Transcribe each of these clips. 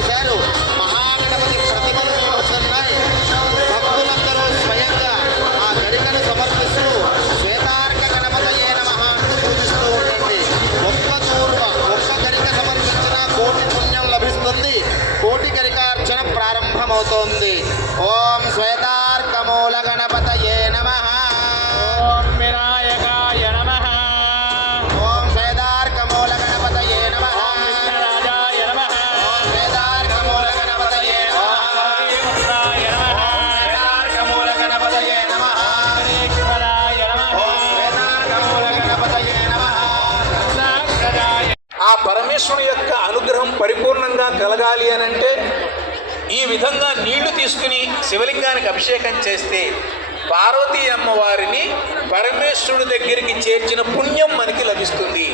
చేశారు. మహాగణపతి ప్రతిమలు మీ వద్ద ఉన్నాయి. భక్తులందరూ స్వయంగా ఆ గరికను సమర్పిస్తూ శ్వేతార్క గణపతయే నమః పూజిస్తూ ఉండండి. ఒక్క గరిక సమర్పించిన కోటి పుణ్యం లభిస్తుంది. కోటి గరికార్చన ప్రారంభమవుతోంది. ఓం శ్వేతార్కమూల గణపతయే నమః. ఓం వినాయకాయ నమః. ఓం శ్వేతార్కమూల గణపతయే నమః. రాజాయ నమః. ఓం శ్వేతార్కమూల గణపతయే నమః. శ్రీకృష్ణాయ నమః. శ్వేతార్కమూల గణపతయే నమః. శ్రీకృష్ణాయ నమః. ఓం శ్వేతార్కమూల గణపతయే నమః. కృష్ణాయ. ఆ పరమేశ్వరుని యొక్క అనుగ్రహం పరిపూర్ణంగా కలగాలి అని అంటే ఈ విధంగా నీళ్లు తీసుకుని శివలింగానికి అభిషేకం చేస్తే పార్వతీ అమ్మవారిని పరమేశ్వరుడి దగ్గరికి చేర్చిన పుణ్యం మనకి లభిస్తుంది.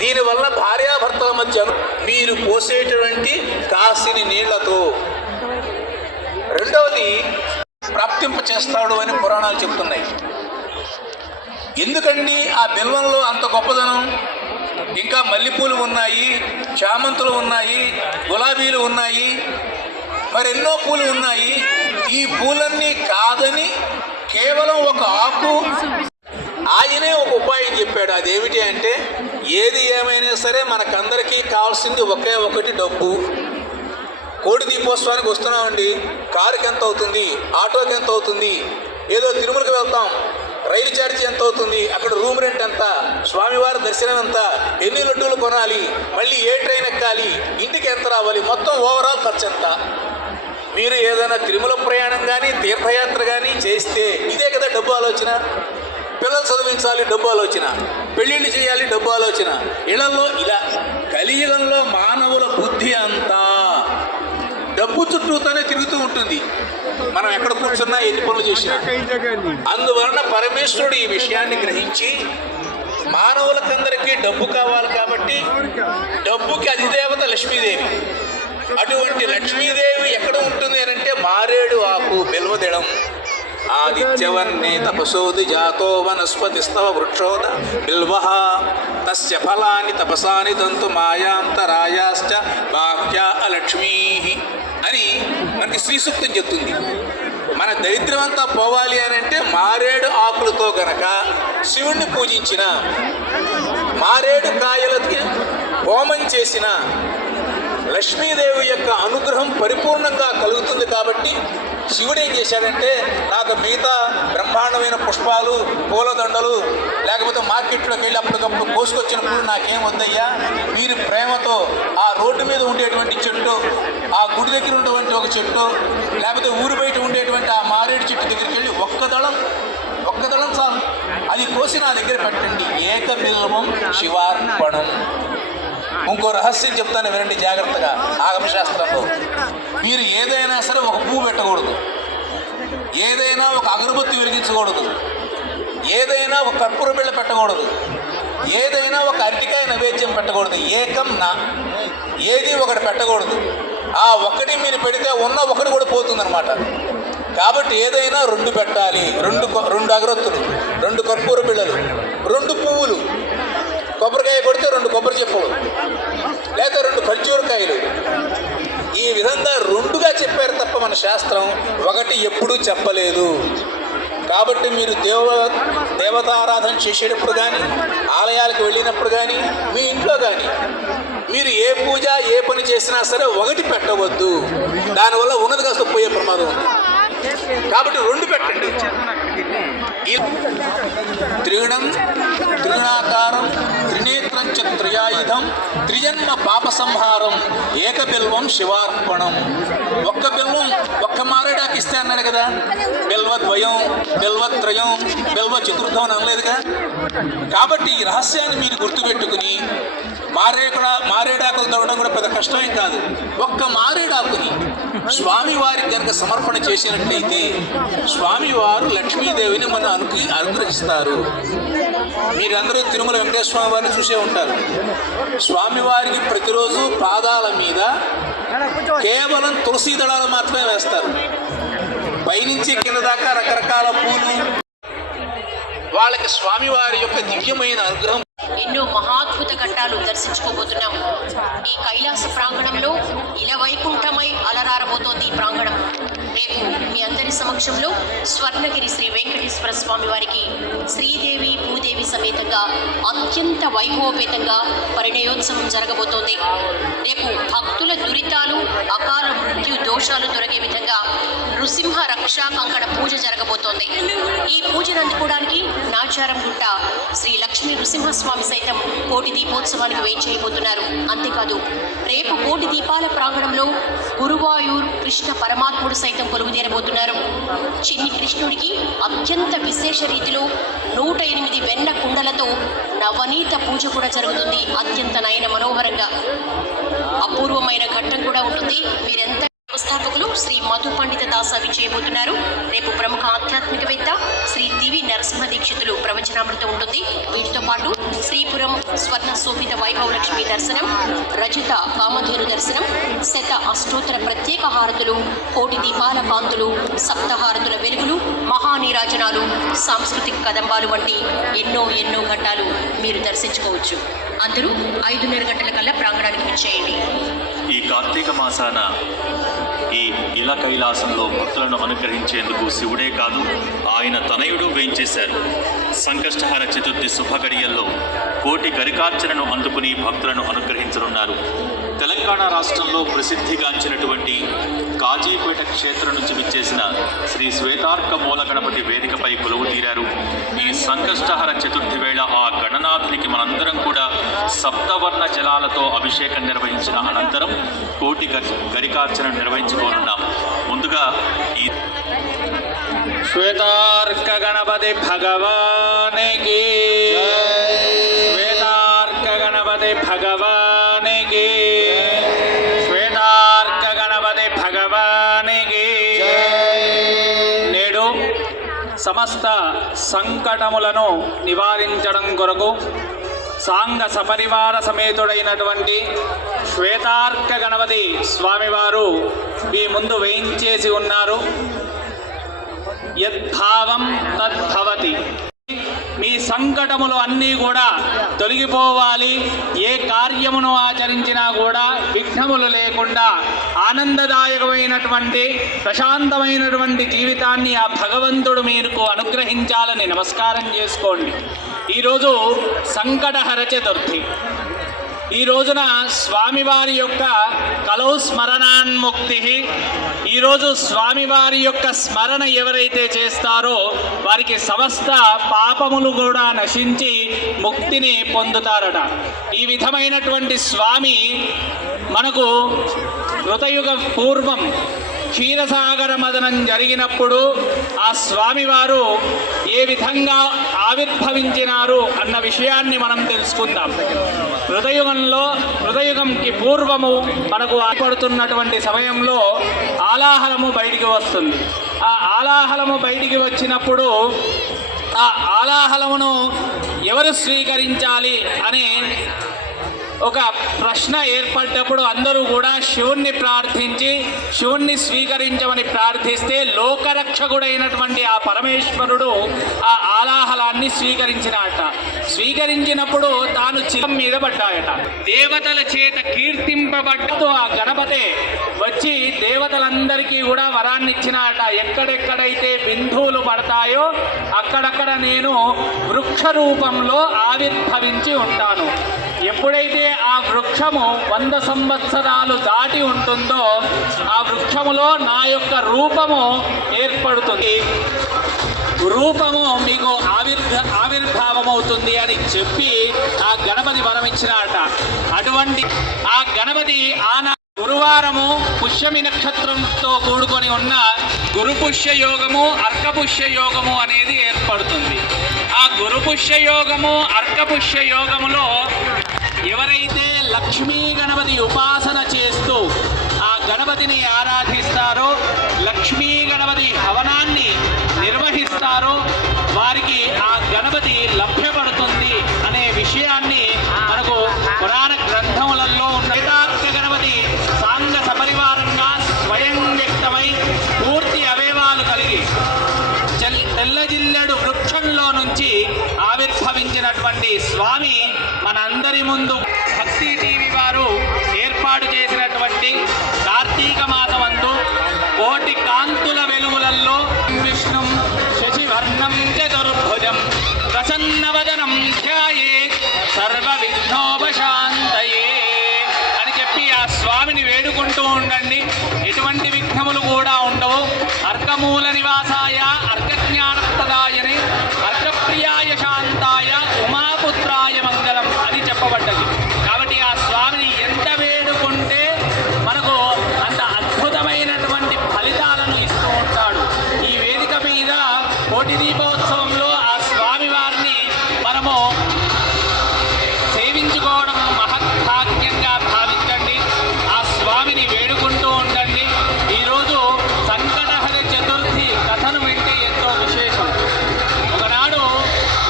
దీనివల్ల భార్యాభర్తల మధ్య మీరు పోసేటువంటి కాసిని నీళ్లతో రెండవది ప్రాప్తింప చేస్తాడు అని పురాణాలు చెప్తున్నాయి. ఎందుకండి ఆ బిల్వంలో అంత గొప్పదనం? ఇంకా మల్లెపూలు ఉన్నాయి, చామంతులు ఉన్నాయి, గులాబీలు ఉన్నాయి, మరెన్నో పూలు ఉన్నాయి. ఈ పూలన్నీ కాదని కేవలం ఒక ఆకు ఆయనే ఒక ఉపాయం చెప్పాడు. అదేమిటి అంటే ఏది ఏమైనా సరే మనకందరికీ కావాల్సింది ఒకే ఒకటి డబ్బు. కోడి దీపోత్సవానికి వస్తున్నామండి, కారుకి ఎంత అవుతుంది, ఆటోకి ఎంత అవుతుంది, ఏదో తిరుమలకి వెళ్తాం, రైలు ఛార్జీ ఎంత అవుతుంది, అక్కడ రూమ్ రెంట్ ఎంత, స్వామివారి దర్శనం ఎంత, ఎన్ని లడ్డూలు కొనాలి, మళ్ళీ ఏ ట్రైన్ ఎక్కాలి, ఇంటికి ఎంత రావాలి, మొత్తం ఓవరాల్ ఖర్చు ఎంత. మీరు ఏదైనా తిరుమల ప్రయాణం కానీ తీర్థయాత్ర కానీ చేస్తే ఇదే కదా డబ్బు ఆలోచన. పిల్లలు చదివించాలి, డబ్బు ఆలోచన. పెళ్ళిళ్ళు చేయాలి, డబ్బు ఆలోచన. ఇళ్లలో ఇలా కలియుగంలో మానవుల బుద్ధి అంతా డబ్బు చుట్టూతోనే తిరుగుతూ ఉంటుంది. మనం ఎక్కడ కూర్చున్నా ఎన్ని పనులు చేసినా. అందువలన పరమేశ్వరుడు ఈ విషయాన్ని గ్రహించి మానవులకందరికీ డబ్బు కావాలి కాబట్టి డబ్బుకి అధిదేవత లక్ష్మీదేవి. అటువంటి లక్ష్మీదేవి ఎక్కడ ఉంటుంది అని అంటే మారేడు ఆకు బిల్వదళం. ఆదిత్యవర్ణే తపసోది జాతో వనస్పతిస్తవ వృక్షోద బిల్వః తస్య ఫలాని తపసాని దంతు మాయాంతరాయాశ్చ బాహ్యా అలక్ష్మీః అని మనకి శ్రీ సూక్తం చెప్తుంది. మన దరిద్రం అంతా పోవాలి అని అంటే మారేడు ఆకులతో గనక శివుణ్ణి పూజించిన, మారేడు కాయలకి హోమం చేసిన లక్ష్మీదేవి యొక్క అనుగ్రహం పరిపూర్ణంగా కలుగుతుంది. కాబట్టి శివుడు ఏం చేశాడంటే నాకు మిగతా బ్రహ్మాండమైన పుష్పాలు, పూలదండలు, లేకపోతే మార్కెట్లోకి వెళ్ళి అప్పటికప్పుడు కోసుకొచ్చిన పూలు నాకేం వద్దయ్యా, మీరు ప్రేమతో ఆ రోడ్డు మీద ఉండేటువంటి చెట్టు, ఆ గుడి దగ్గర ఉన్నటువంటి ఒక చెట్టు, లేకపోతే ఊరు బయట ఉండేటువంటి ఆ మారేడు చెట్టు దగ్గరికి వెళ్ళి ఒక్క దళం చాలు, అది కోసి నా దగ్గర పెట్టండి. ఏక బిల్వం శివార్పణం. ఇంకో రహస్యం చెప్తాను వినండి జాగ్రత్తగా. ఆగమశాస్త్రంలో మీరు ఏదైనా సరే ఒక పువ్వు పెట్టకూడదు, ఏదైనా ఒక అగరబత్తి వెలిగించకూడదు, ఏదైనా ఒక కర్పూర బిళ్ళ పెట్టకూడదు, ఏదైనా ఒక అరటికాయ నైవేద్యం పెట్టకూడదు. ఏకం నా, ఏది ఒకటి పెట్టకూడదు. ఆ ఒకటి మీరు పెడితే ఉన్న ఒకటి కూడా పోతుందన్నమాట. కాబట్టి ఏదైనా రెండు పెట్టాలి. రెండు అగరొత్తులు, రెండు కర్పూర బిళ్ళలు, రెండు పువ్వులు, కొబ్బరికాయ కొడితే రెండు కొబ్బరి చెప్పులు, లేదా రెండు ఖర్జూరకాయలు. ఈ విధంగా రెండుగా చెప్పారు తప్ప మన శాస్త్రం ఒకటి ఎప్పుడూ చెప్పలేదు. కాబట్టి మీరు దేవతారాధన చేసేటప్పుడు కానీ, ఆలయాలకు వెళ్ళినప్పుడు కానీ, మీ ఇంట్లో కానీ మీరు ఏ పూజ ఏ పని చేసినా సరే ఒకటి పెట్టవద్దు. దానివల్ల ఉన్నది కాస్త పోయే ప్రమాదం ఉంది. కాబట్టి రెండు పెట్టండి. త్రిగుణం త్రిగుణాకారం త్రినేత్రం చ త్రయాయుధం త్రిజన్మ పాప సంహారం ఏకబిల్వం శివార్పణం. ఒక్క బిల్వం ఒక్క మారేడాకి ఇస్తే అన్నాడు కదా. బిల్వద్వయం, బిల్వత్రయం, బిల్వ చతుర్థం అని అనలేదుగా. కాబట్టి ఈ రహస్యాన్ని మీరు గుర్తుపెట్టుకుని మారేడాకులు తవ్వడం కూడా పెద్ద కష్టమేం కాదు. ఒక్క మారేడాకుని స్వామివారికి కనుక సమర్పణ చేసినట్లయితే స్వామివారు లక్ష్మీదేవిని మనం అనుగ్రహిస్తారు. మీరందరూ తిరుమల వెంకటేశ్వర వారిని చూసే ఉంటారు. స్వామివారికి ప్రతిరోజు పాదాల మీద కేవలం తులసి దళాలు మాత్రమే వేస్తారు. పైనుంచి కింద దాకా రకరకాల పూలు. వాళ్ళకి స్వామివారి యొక్క దివ్యమైన అనుగ్రహం ఎన్నో మహాద్భుత ఘట్టాలు దర్శించుకోబోతున్నాం. ఈ కైలాస ప్రాంగణంలో ఇలవైకుంఠమై అలరారబోతోంది ఈ ప్రాంగణం. రేపు మీ అందరి సమక్షంలో స్వర్ణగిరి శ్రీ వెంకటేశ్వర స్వామి వారికి శ్రీదేవి భూదేవి సమేతంగా అత్యంత వైభవపేతంగా పరిణయోత్సవం జరగబోతోంది. రేపు భక్తుల దురితాలు అకాల మృత్యు దోషాలు తొలగే విధంగా నృసింహ రక్షా కంకణ పూజ జరగబోతోంది. ఈ పూజను అందుకోవడానికి నాచారం గుట్ట శ్రీ లక్ష్మీ నృసింహస్వామి సైతం కోటి దీపోత్సవానికి వేయించేయబోతున్నారు. అంతేకాదు రేపు కోటి దీపాల ప్రాంగణంలో గురువాయూర్ కృష్ణ పరమాత్ముడు సైతం కొలువుదీరబోతున్నారు. చిన్ని కృష్ణుడికి అత్యంత విశేష రీతిలో 108 వెన్న కుండలతో నవనీత పూజ కూడా జరుగుతుంది. అత్యంత నయన మనోహరంగా అపూర్వమైన ఘట్టం కూడా ఉంటుంది. మీరెంత వ్యవస్థాపకులు శ్రీ మధు పండిత దాస విజయబోతున్నారు. రేపు ప్రముఖ ఆధ్యాత్మికవేత్త శ్రీ దివి నరసింహ దీక్షితులు ప్రవచనామృతం ఉంటుంది. వీటితో పాటు శ్రీపురం స్వర్ణ శోభిత వైభవ లక్ష్మి దర్శనం, రజిత కామధేను దర్శనం, శత అష్టోత్తర ప్రత్యేక హారతులు, కోటి దీపాల కాంతులు, సప్తహారతుల వెలుగులు, మహానీరాజనాలు, సాంస్కృతిక కదంబాలు వంటి ఎన్నో ఘట్టాలు మీరు దర్శించుకోవచ్చు. అందరూ 5:30 గంటల కల్లా ప్రాంగణానికి విచ్చేయండి. ఈ కార్తీక మాసాన ఈ ఇల కైలాసంలో భక్తులను అనుగ్రహించేందుకు శివుడే కాదు ఆయన తనయుడు వేయించేశారు. సంకష్టహర చతుర్థి శుభగడియల్లో కోటి గరికార్చనను అందుకుని భక్తులను అనుగ్రహించనున్నారు. తెలంగాణ రాష్ట్రంలో ప్రసిద్ధిగాంచినటువంటి కాజీపేట క్షేత్రం నుంచి విచ్చేసిన శ్రీ శ్వేతార్క మూల గణపతి వేదికపై కొలువు తీరారు. ఈ సంకష్టహర చతుర్థి వేళ ఆ గణనాథునికి మనందరం కూడా సప్తవర్ణ జలాలతో అభిషేకం నిర్వహించిన అనంతరం కోటి గరికార్చన నిర్వహించుకోనున్నాం. ముందుగా ఈ శ్వేతార్క గణపతి భగవానికి, శ్వేతార్క గణపతి భగవానికి, శ్వేతార్క గణపతి భగవానికి. నేడు సమస్త సంకటములను నివారించడం కొరకు సాంగ సపరివార సమేతుడైనటువంటి శ్వేతార్క గణపతి స్వామివారు మీ ముందు వేయించేసి ఉన్నారు. యద్భావం తద్భవతి. మీ సంకటములు అన్నీ కూడా తొలగిపోవాలి. ఏ కార్యమును ఆచరించినా కూడా విఘ్నములు లేకుండా ఆనందదాయకమైనటువంటి ప్రశాంతమైనటువంటి జీవితాన్ని ఆ భగవంతుడు మీకు అనుగ్రహించాలని నమస్కారం చేసుకోండి. ఈరోజు సంకటహర చతుర్థి. ఈ రోజున స్వామివారి యొక్క కలౌ స్మరణాన్ముక్తి. ఈరోజు స్వామివారి యొక్క స్మరణ ఎవరైతే చేస్తారో వారికి సమస్త పాపములు కూడా నశించి ముక్తిని పొందుతారట. ఈ విధమైనటువంటి స్వామి మనకు కృతయుగ పూర్వం క్షీరసాగర మదనం జరిగినప్పుడు ఆ స్వామివారు ఏ విధంగా ఆవిర్భవించినారు అన్న విషయాన్ని మనం తెలుసుకుందాం. హృదయుగంకి పూర్వము మనకు ఏర్పడుతున్నటువంటి సమయంలో ఆలాహలము బయటికి వస్తుంది. ఆ ఆలాహలము బయటికి వచ్చినప్పుడు ఆ ఆలాహలమును ఎవరు స్వీకరించాలి అనే ఒక ప్రశ్న ఏర్పడ్డప్పుడు అందరూ కూడా శివుణ్ణి ప్రార్థించి శివుణ్ణి స్వీకరించమని ప్రార్థిస్తే లోకరక్షకుడైనటువంటి ఆ పరమేశ్వరుడు ఆ ఆలాహలాన్ని స్వీకరించినప్పుడు తాను చిలం మీద పడ్డాయట. దేవతల చేత కీర్తింపబడ్డతో ఆ గణపతే వచ్చి దేవతలందరికీ కూడా వరాన్ని ఇచ్చినాట. ఎక్కడెక్కడైతే బిందువులు పడతాయో అక్కడక్కడ నేను వృక్ష రూపంలో ఆవిర్భవించి ఉంటాను. ఎప్పుడైతే ఆ వృక్షము 100 సంవత్సరాలు దాటి ఉంటుందో ఆ వృక్షములో నా యొక్క రూపము ఏర్పడుతుంది. రూపము మీకు ఆవిర్భావమవుతుంది అని చెప్పి ఆ గణపతి వరం ఇచ్చినాట. అటువంటి ఆ గణపతి గురువారము పుష్యమి నక్షత్రంతో కూడుకొని ఉన్న గురుపుష్య యోగము, అర్కపుష్య యోగము అనేది ఏర్పడుతుంది. ఆ గురుపుష్య యోగము, అర్కపుష్య యోగములో ఎవరైతే లక్ష్మీ గణపతి ఉపాసన చేస్తూ ఆ గణపతిని ఆరాధిస్తారో, లక్ష్మీ గణపతి హవనాన్ని నిర్వహిస్తారో వారికి ఆ గణపతి లభ్యపడుతుంది అనే విషయాన్ని మనకు పురాణ గ్రంథములలో ఉన్న శ్వేతార్క గణపతి సాంగ సపరివారంగా స్వయం వ్యక్తమై పూర్తి అవయవాలు కలిగి తెల్ల జిల్లెడు వృక్షంలో నుంచి ఆవిర్భవించినటువంటి స్వామి ఎటువంటి విఘ్నములు కూడా ఉండవు. అర్కమూల నివాసాయ అర్కజ్ఞానప్రదాయని అర్కప్రియాయ శాంతాయ ఉమాపుత్రాయ మంగళం అని చెప్పబడ్డది. కాబట్టి ఆ స్వామిని ఎంత వేడుకుంటే మనకు అంత అద్భుతమైనటువంటి ఫలితాలను ఇస్తూ ఉంటాడు. ఈ వేదిక మీద కోటి దీపోత్సవంలో ఆ స్వామి వారిని మనము సేవించుకోవడం మహద్భాగ్యంగా భావించండి. ఆ స్వామిని వేడుకుంటూ ఉండండి. ఈరోజు సంకటహర చతుర్థి కథను వింటే ఎంతో విశేషం. ఒకనాడు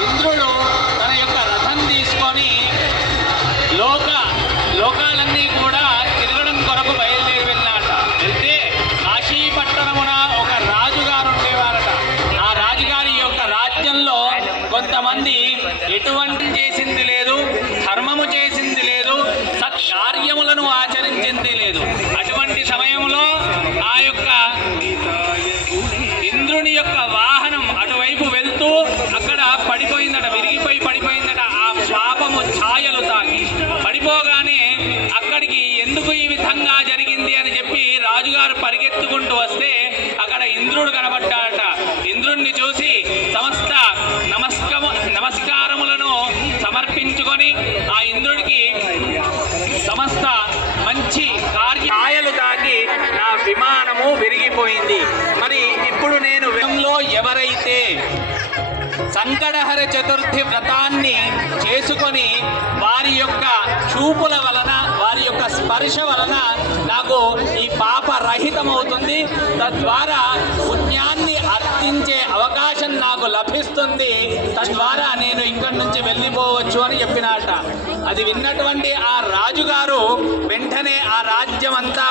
ఇంద్రుడు తన యొక్క రథం తీసుకొని లోకాలన్నీ కూడా తిరగడం కొరకు బయలుదేరి వెళ్ళాట. వెళ్తే కాశీపట్టణమున ఒక రాజుగారు ఉండేవారట. ఆ రాజుగారి యొక్క రాజ్యంలో కొంతమంది ఎటువంటి చేసింది లేదు, ధర్మము చేసింది లేదు, సత్కార్యములను ఆచరించింది లేదు. అటువంటి సమయంలో ఆ యొక్క ఇంద్రుని యొక్క వాహనం అటువైపు వెళ్తూ అక్కడ పడిపోయిందట, విరిగిపోయి పడిపోయిందట. ఆ పాపము ఛాయలు తాకి పడిపోగానే అక్కడికి ఎందుకు ఈ విధంగా జరిగింది అని చెప్పి రాజుగారు పరిగెత్తుకుంటూ వస్తే అక్కడ ఇంద్రుడు కనబడ్డాడట. ఇంద్రుణ్ణి చూసి సమస్త నమస్కారములను సమర్పించుకొని ఆ ఇంద్రుడికి సమస్త మంచి కార్యాలు తాకి నా విమానము విరిగిపోయింది. మరి ఇప్పుడు నేను విషయంలో ఎవరైతే సంకటహర చతుర్థి వ్రతాన్ని చేసుకొని వారి యొక్క చూపుల వలన, వారి యొక్క స్పర్శ వలన నాకు ఈ పాప రహితమవుతుంది, తద్వారా పుణ్యాన్ని అర్థించే అవకాశం నాకు లభిస్తుంది, తద్వారా నేను ఇక్కడి నుంచి వెళ్ళిపోవచ్చు అని చెప్పినట. అది విన్నటువంటి ఆ రాజుగారు వెంటనే ఆ రాజ్యమంతా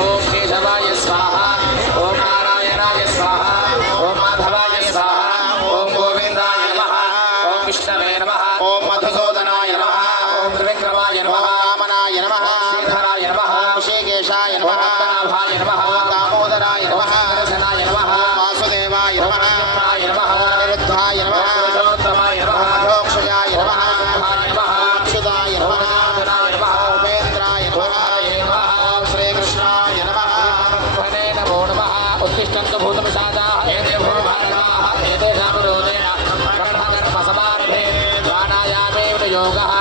ఓం కేశవాయ స్వాహ, ఓం నారాయణాయ స్వాహ, ఓం మాధవాయ స్వాహ, ఓం గోవిందాయ నమః, ఓం విష్ణవే నమః, ఓం మధుసూదనాయ నమః, ఓం త్రివిక్రమాయ నమః, వామనాయ నమః, శ్రీధరాయ నమః, ఋషికేశాయ నమః, పద్మనాభాయ నమః, దామోదరాయ నమః, దర్శనాయ నమః, వాసుదేవాయ నమః, నమః, నిరుద్ధాయ నమః, పురుషోత్తమాయ నమః, మధోక్షజాయ నమః, అక్షుతాయ నమః, ఉపేంద్రాయ నమః, శ్రీకృష్ణాయ నమః. నమో నమః. ఉత్తిష్టంతు భూతపిశాచాః ఏతే భూభారగాః ఏతేషాం రోదేన బ్రహ్మకర్మసమారభే ప్రాణాయామే యోగః.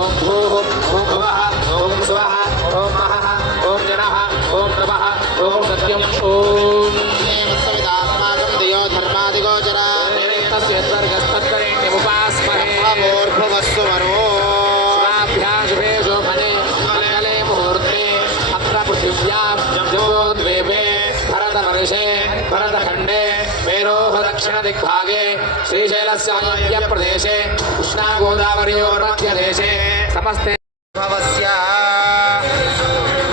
ఓం భూః, ఓం భువః, ఓం స్వః, ఓం మహః, ఓం జనః, ఓం నమః, ఓం సత్యం. ఓం శ్రీమత్సవితాస్మాకం దియో ధర్మాదిగోచర తస్య స్వర్గస్తత్కరేణ్యముపాస్మహే. భూర్భువస్సు వరో శుభాభ్యాం శుభే శోభనే మంగళే ముహూర్తే అత్ర పృథివ్యాం జంబోద్వీపే భరతవర్షే భరతఖండే మేరోః దక్షిణ దిగ్భాగే శ్రీశైలస్య ప్రదేశే కృష్ణా గోదావరియోర్మధ్యదేశే సమస్తే భవస్య.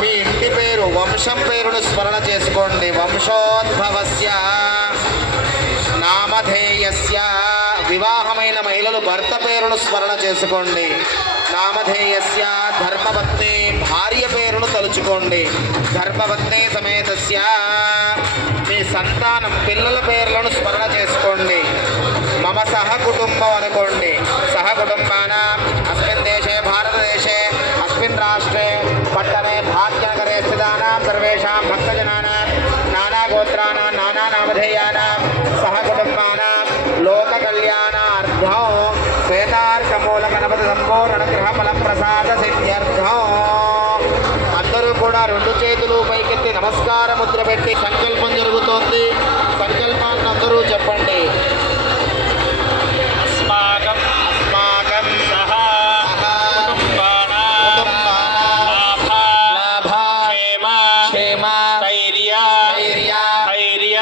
మీ ఇంటి పేరు, వంశం పేరును స్మరణ చేసుకోండి. వంశోద్భవస్య నామధేయస్య. వివాహమైన మహిళలు భర్త పేరును స్మరణ చేసుకోండి. నామధేయస్య ధర్మపత్ని, భార్య పేరును తలుచుకోండి. ధర్మపత్ని సమేతస్య. మీ సంతానం పిల్లల పేర్లను స్మరణ చేసుకోండి. మమ సహ కుటుంబం అనుకోండి. సహ కుటుంబానాం అస్మిన్ దేశే భారతదేశే అస్మిన్ రాష్ట్రే పట్టణే భాగ్యనగరే స్థితానాం సర్వేషాం భక్తజనానాం నానాగోత్రానాం నానానామధేయానాం సహ కుటుంబానాం లోక కళ్యాణార్థం శ్వేతార్కమూల గణపతి సంపూర్ణ గృహ ఫల ప్రసాద సిద్ధ్యర్థం. అందరూ కూడా రెండు చేతులు పైకెత్తి నమస్కార ముద్ర పెట్టి సంకల్పం జరుగుతోంది. సంకల్పాన్ని అందరూ చెప్పండి. అస్మాకం సహ కుటుంబానాం లాభ క్షేమ ధైర్య వీర్య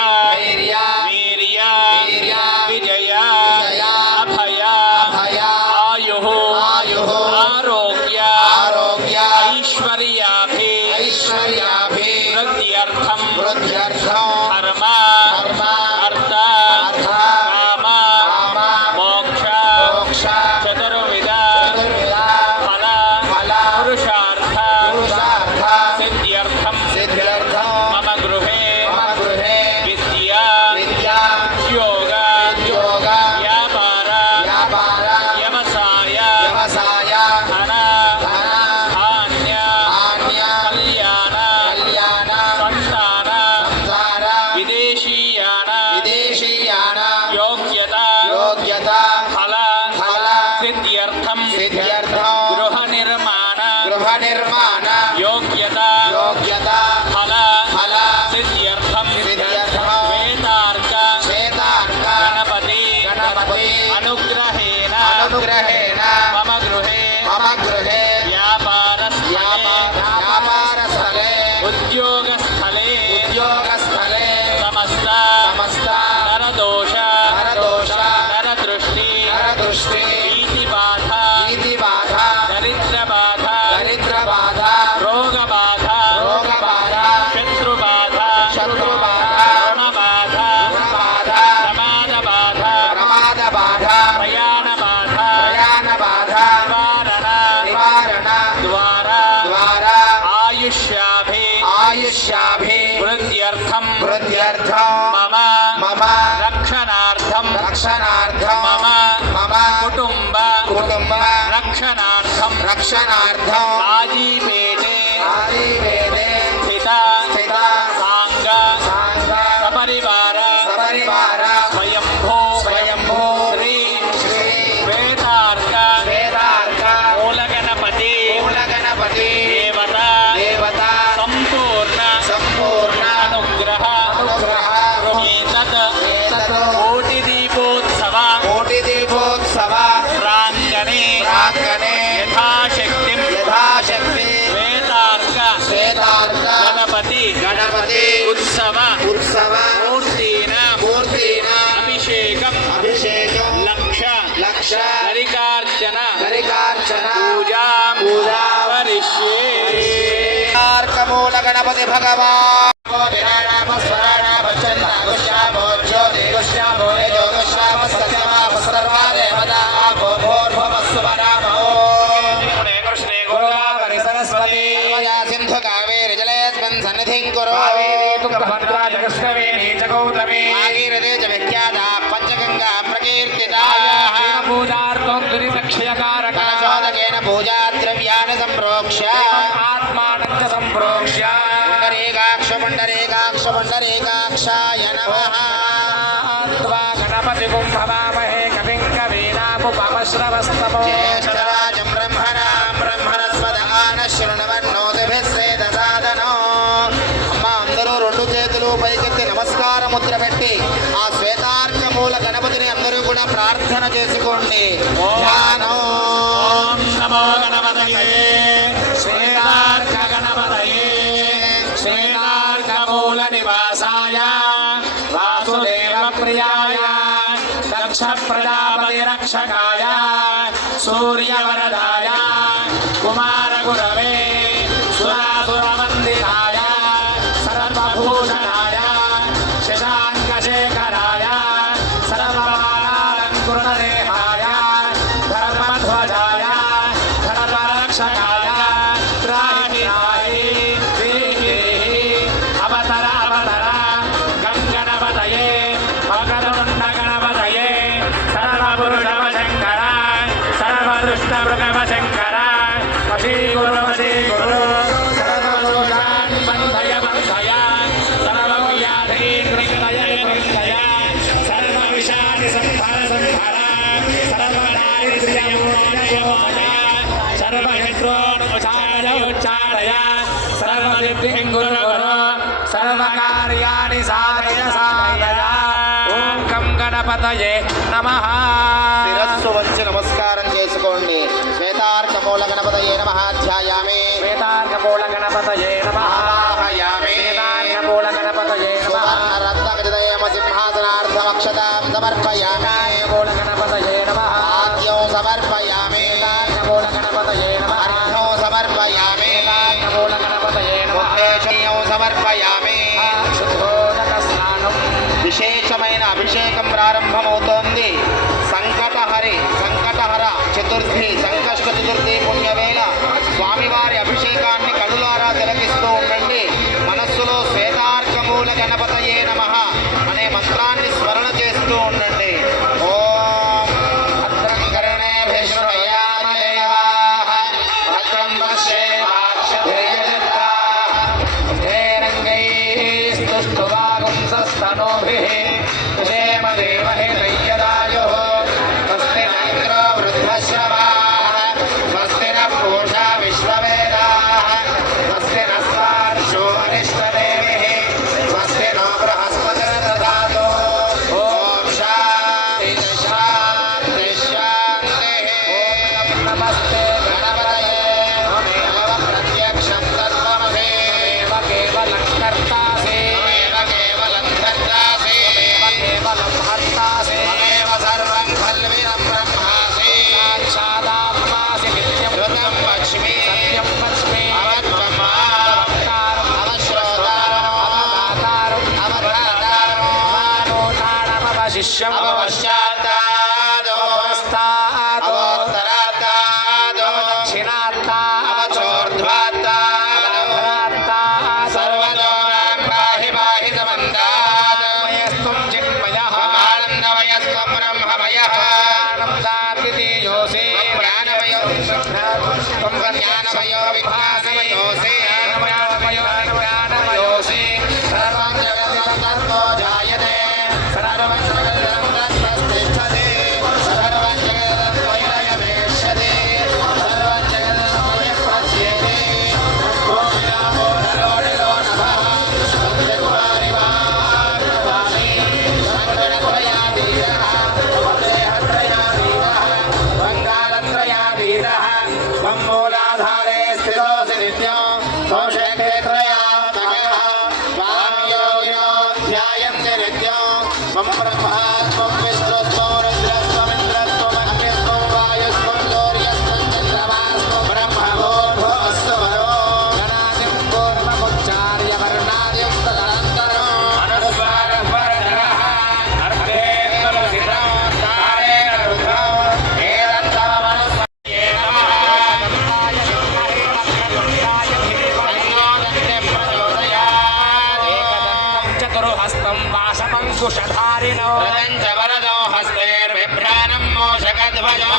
విజయ అభయ ఆయుః ఆరోగ్య ఐశ్వర్యాభి వృద్ధ్యర్థం ధర్మ అర్థ సిద్ధ్యర్థం సిద్ధ్యర్థం గృహ నిర్మాణ గృహ నిర్మాణ యోగ్యత యోగ్యత ఫల ఫల సిద్ధ్యర్థం సిద్ధ్యర్థం వేదార్క శ్వేతార్క గణపతి గణపతి అనుగ్రహేణ అనుగ్రహేణ మమ గృహే మమ గృహే వ్యాపారస్థలే ఉద్యోగస్థలే ఉద్యోగస్థలే సమస్త సమస్త నరదోష నరదోష నరదృష్టి నరదృష్టి భీతి బాధ నీతి బాధ దరిద్ర బాధ దరిద్ర బాధ రోగ బాధ రోగ బాధ శత్రు బాధ శత్రు బాధ రుణ బాధ రుణ బాధ ప్రమాద బాధ ప్రమాద బాధ ప్రయాణ బాధ ప్రయాణ బాధ నివారణ నివారణ ద్వారా ద్వారా ఆయుష్యాభి ఆయుష్యాభి వృద్ధ్యర్థం వృద్ధ్యర్థం మమ మమ రక్షణార్థం రక్షణార్థం మమ మమ కుటుంబ కుటుంబ రక్షణార్థం రక్షణార్థం కాజీపేటే ఆదివేదే స్థిత స్థిత సాంగ సాంగ సపరివార సపరివార స్వయంభూ స్వయంభూ శ్రీ శ్రీ వేదార్క వేదార్క మూలగణపతి మూలగణపతి దేవత దేవత సంపూర్ణ సంపూర్ణ అనుగ్రహ అనుగ్రహ ఏతత్ ఏతత్ కోటి దీపోత్సవ కోటి దీపోత్సవ ప్రాంగణే ప్రాంగణే యథాశక్తి యథాశక్తి వేదార్క వేదార్క గణపతి గణపతి ఉత్సవ ఉత్సవ మూర్తీన మూర్తిన అభిషేకం అభిషేకం లక్ష లక్ష హరికార్చన హరికార్చన పూజా పూజా కరిష్యే మూల గణపతి భగవాన్ సింధు కావేరి జలేస్మిన్ సన్నిధిం కురు భాగీరథే చ విఖ్యాత పంచగంగా ప్రకీర్తితాయాః కలశోదకేన పూజా ద్రవ్యాన్ని సంప్రోక్ష్య పుండరీకాక్ష పుండరీకాక్షాయ నమః గణపతి కుంభవామహే కవిం కవీనాముపమశ్రవస్తమో జ్యేష్ఠరాజం బ్రహ్మణస్పదాన శృణవన్నోతిభిస్సేదసాదనో అమ్మ అందరూ రెండు చేతులు పైకెత్తి నమస్కార ముద్ర పెట్టి ఆ శ్వేతార్క మూల గణపతిని అందరూ కూడా ప్రార్థన చేసుకోండి ధ్యానం. ఓం నమో గణపతయే శ్వేతార్క గణపతయే శ్వేతార్క మూల నివాసాయ వాసుదేవ ప్రియాయ దక్ష ప్రజాపతి రక్షకాయ సూర్యవరదాయ కుమార గురవే సురాసుర వందితాయ సర్వభూషణాయ శశాంక శేఖరాయ సర్వమాలంకృతదేహాయ ధర్మధ్వజాయ ధర్మరక్షకాయ త్రాహితాయ అవతర అవతర గంగణపతయే భగవంత గణపతయే సర్వపురుషవ శంకర సర్వదృష్టమృగవ శంకర వశీగురు వశీగురు సర్వదోషాన్ బంధయ బంధయ సర్వవ్యాధి నిలయ నిలయ సర్వవిషాది సంహార సంహార సర్వదారిద్ర్యమోచయ సర్వహిత్రోనుచారయ సర్వసిద్ధిం గురు గురు సర్వకార్యాణి సాధయ సాధయ ఓం గం గణపతయే నమః శిరస్సు వంచి నమస్కారం చేసుకోండి. శ్వేతార్క మూల గణపతయే నమః ధ్యాయామి వేదార్కమూల గణపతయే నమః ఆవాహయామి వేదార్కమూల గణపతయే నమః సువర్ణరత్నగజదయమ సింహాసనార్థమక్షతాం సమర్పయామి మూల గణపతయే నమః ఆద్యం సమర్పయామి మూల గణపతయే నమః అర్ఘ్యం సమర్పయామి మూల గణపతయే నమః ఉద్దేశీయం సమర్పయామి శుద్ధోదక స్నానం విశేషమైన అభిషేకం ప్రారంభమవుతోంది. సంకటహర చతుర్థి సంకష్ట చతుర్థి పుణ్యవేళ స్వామివారి అభిషేకాన్ని కనులారా తిలకిస్తూ ఉండండి. మనస్సులో శ్వేతార్కమూల గణపతయే నమః అనే మంత్రాన్ని స్మరణ చేస్తూ ఉండండి. ఓం భద్రం కరుణేభిः శృణుయామ దేవాః భద్రం పశ్యేమాక్షభిర్యజత్రాः స్థిరైరంగైः స్తుష్టువాగుంసస్తనూభిः क्षेम देवहि दय्यदायुः स्वस्ति न इन्द्रो वृद्धश्च ज्ञानमयो विभागमयोऽसि ज्ञानमयोऽसि सर्वं जगतं तत्त्वो जायते सर्वं जगतं तत्त्वस्तिष्ठति सर्वं जगतं त्वयिलयमेष्यति सर्वं जगतं त्वयि पश्यति भूमिरापो नरोडिलो नभः वन्दकुमारिवाग्रवाणी सङ्गणत्रयाधीरः वन्देहत्रयाधीरः वङ्गालत्रयाधीरः मूलाधारे स्थितोऽसि नित्यं कौशेते त्रयात्मकः वाङ्योगिनो ध्यायन्ति नित्यं मम ब्रह्मा त्वं विष्णुस्त्वं रुद्रस्त्वमिन्द्रस्त्वम् अग्निस्त्वं वायुस्त्वं सूर्यस्त्वं चन्द्रमास्त्वं ब्रह्मभूर्भुवस्सुवरो गणादिं पूर्णमुच्चार्य वर्णादिं तदनन्तरम् अनुस्वारवरदरः अर्धेन्दुलसितं तारेण रुद्धम् एतत्तमनुस्मर्ये नमः चतुर्हस्तं पाशमङ्कुशधारिणो वरदो हस्तेर्बिभ्राणं मोषकध्वजो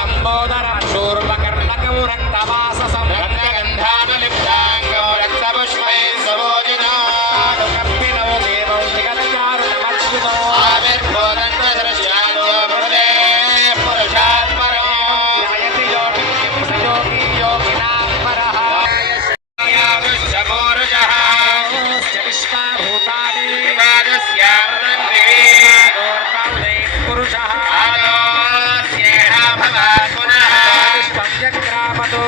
लम्बोदरं शूर्पकर्णकं रक्तवाससं रक्तगन्धानुलिप्ताङ्गं रक्तपुष्पैः सुभोजिनो कपिनो देवं जगच्चारुणमच्युतो आविर्भूतन्द्रदृश्याद्यो मृदे पुरुषात्परो ध्यायति योगिं स योगी योगिनां परः यावृषभोरुषः विश्वाभूतानि पुरुषः आदोस्येह भवात् पुनः पंचग्रामतो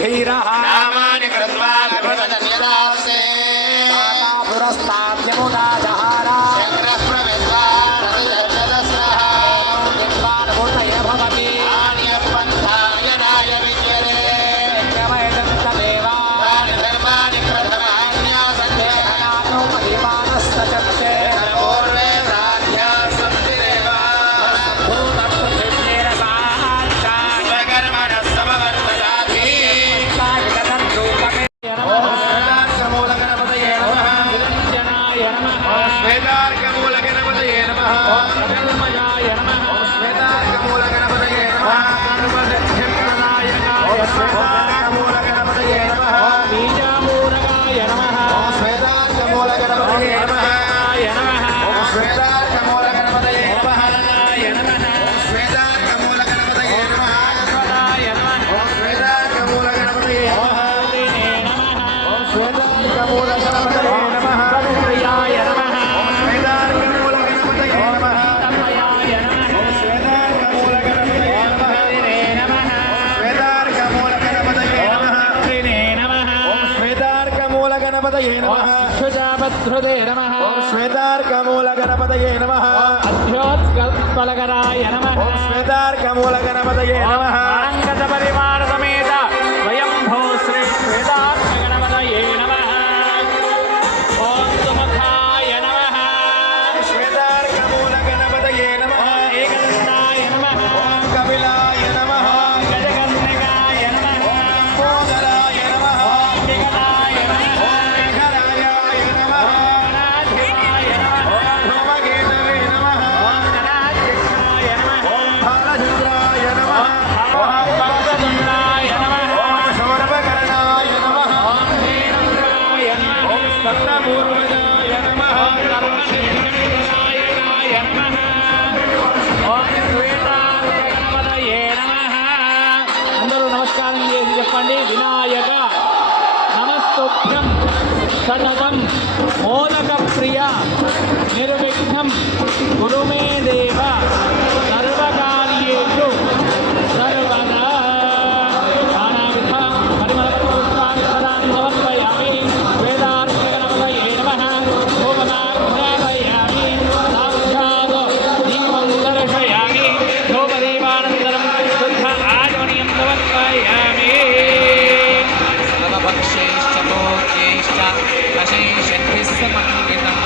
धीरः नामानि कृत्वा विभजन्यदास्ते पुरस्तात् यमुना जहारा चक्रः प्रविद्वा रतिदर्शदस्रः निर्वाणभूतय भवति आन्यपन्थायनाय विद्यते यज्ञमयदन्तदेवा तानि धर्माणि प्रथमान्यासन्ते नानोपदीमानस्तचक्ते पूर्वे प्राध्या सन्तिरेव ध्रुवे नमः श्वेतार्कमूलगणपतये नमः अध्योत्कल्पलकराय नमः श्वेतार्कमूलगणपतये नमः अंगदपरिवार समेत स्वयंभो श्री श्वेतार्कगणपतये नमः ओम सुमुखाय नमः श्वेतार्कमूलगणपतये नमः एकदन्ताय नमः ओम कपिलाय नमः गजगन्ने చెప్పండి. వినాయక నమస్తుభ్యం సతతం మోదక ప్రియ నిర్విఘ్నం గురు మే దేవ సర్వకార్యేషు సర్వదా. నానావిధ పరిమళపుష్పాన్ని సదాన్ని సమర్పయామి. వేదార్థగణపతయే నమః. ఓమనాభ్యాపయామి. సాక్షాత్ దీపం దర్శయామి. ధూపదీపానంతరం శుద్ధ ఆచమనీయం సమర్పయామి. భక్షేశ్చోక్తేశ్చ అశేషద్భిः సమన్వితం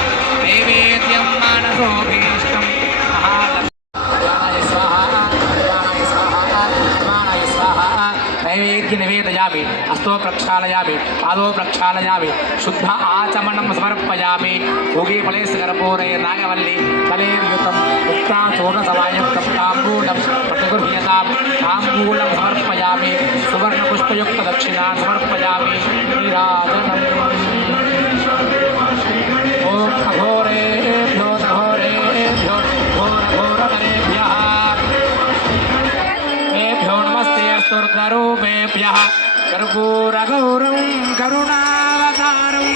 నైవేద్యం మానసోభీష్టం మహాలక్ష్మ్యాయ స్వాహా ప్రాణాయ స్వాహా నిర్మాణాయ స్వాహా. నైవేద్య నివేదయామి. హస్తో ప్రక్షాళయామి. పాదో ప్రక్షాళయామి. శుద్ధ ఆచమనం సమర్పయామి. భోగే ఫలేస్య కర్పూరే నాగవల్లి ఫలేర్యుతం ఉక్తా చూర్ణసమాయుక్తం తాంబూలం ప్రతిగృహ్యతాం. తాంబూలం సమర్పయామి. సువర్ణపుష్పయుక్త దక్షిణాన్ సమర్పయామి. నీరాజనం. ఓం అఘోరేభ్యో ఘోరేభ్యో ఘోరఘోరతరేభ్యః ఏభ్యో నమస్తే అస్తు రుద్రరూపేభ్యః. కర్పూరగౌరం కరుణావతారం.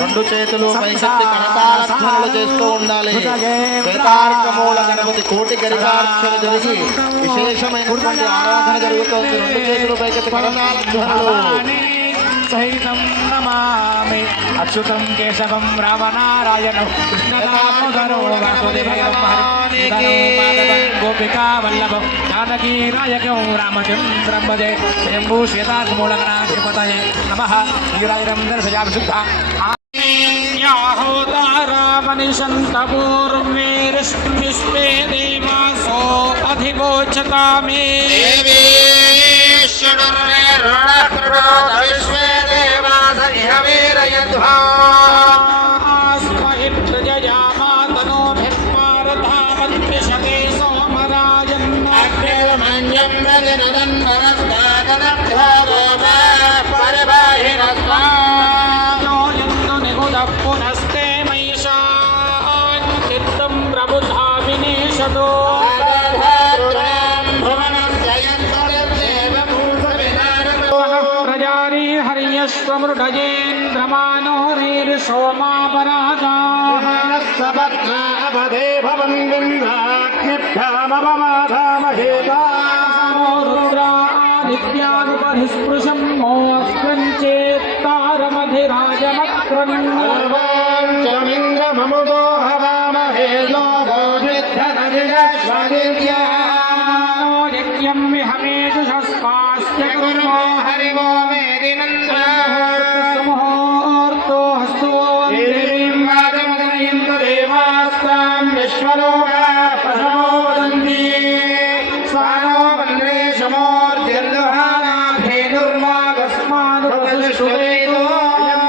రెండు చేతులు పైకెత్తి కనకాలర్చనలు చేస్తూ ఉండాలి. శ్వేతార్కమూల గణపతి కోటి గరికార్చన జరిగి విశేషమైనటువంటి ఆరాధన జరుగుతోంది. రెండు చేతులు పైకెత్తి కనకాలర్చనలు. సహితం నమామి అచ్యుతం కేశవం రామనారాయణం కృష్ణదామోదరో వాసుదేవం హరిం గోపికా వల్లభం జానకీ నాయకం రామచంద్రం భజే. స్వయంభూ శ్వేతార్కమూలగణాధిపతయే నమః. నీరాజనం దర్శయామి. శుద్ధ होतारावनिशन्तपूर्वेरश्मिष्टे देवासो अधिगोचतामे आस्महिप्रजयामातनोभिर्मारधावन्तिषते सोमराजन्नाग्निर्मन्यं परिबाहिरस्वा पुनस्ते महिषान् चित्तं प्रबुधा विनेशतो प्रजारी हर्यश्वमृढजेन्द्रमानोरीर्सोमापराधाः सपत्नापदे भवन्विन्दाग्निभ्यामपमाधामहेतामो रुद्रादित्यानुपरिस्पृशं मोऽस्कृञ्चेत्तारमधिराजमक्रन्नर्वाञ्चमिन्द्रममुदो हवामहे यज्ञं विहमेजुषस्पास्य कुर्मो हरिवो मेदिनन्द्रमुहूर्तो हस्तु देवीं वाचमदनयन्तु देवास्तां विश्वलोका प्रथमो वदन्ति स्वानो वन्दे शमोर्जर्दुहानाधेनुर्मागस्मानुपतिष्ठुवेदो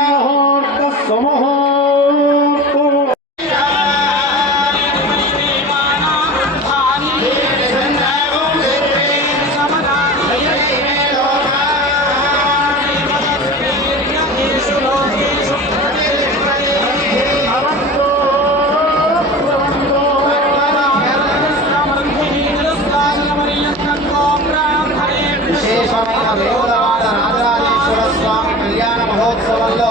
मुहूर्तः सुमुहूर्तो విశేషమైన వేములవాడ రాజరాజేశ్వర స్వామి కళ్యాణ మహోత్సవంలో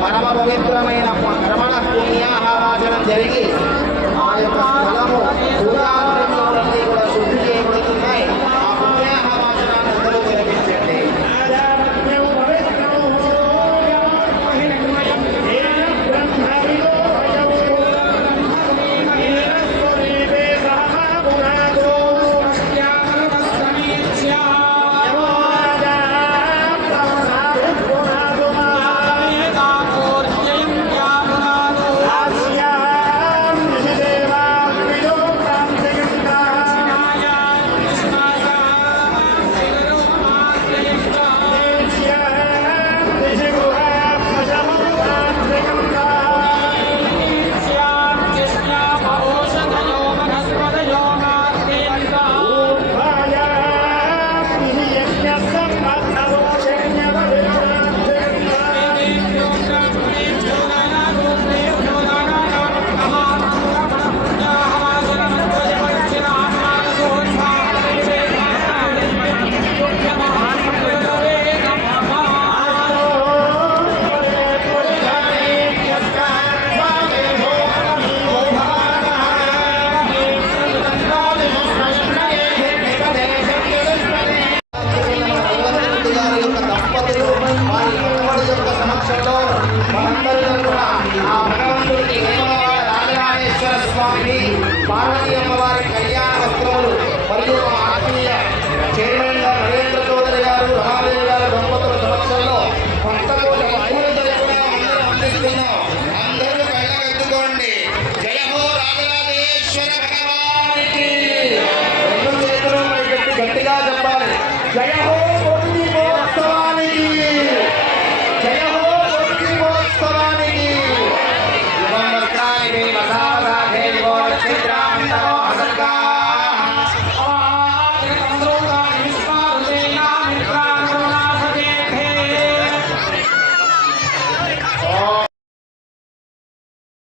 పరమ పవిత్రమైన కర్మణ పుణ్యాహవాచనం జరిగి ఆ యొక్క స్థలము పూజాద్రవ్యములన్నీ కూడా శుద్ధి చేయబడుతున్నాయి. ఆ పుణ్యాహవాచనాన్ని అందరూ జరిపించండి.